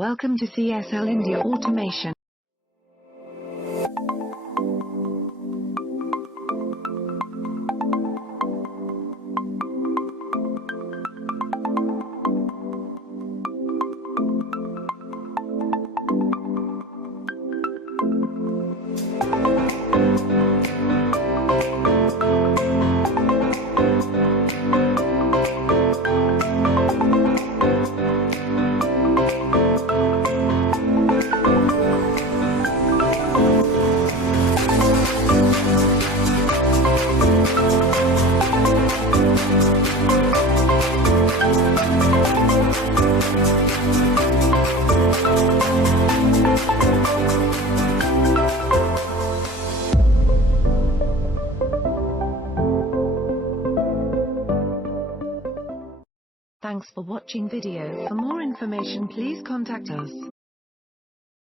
Welcome to CSL India Automation. Thanks for watching video. For more information, please contact us.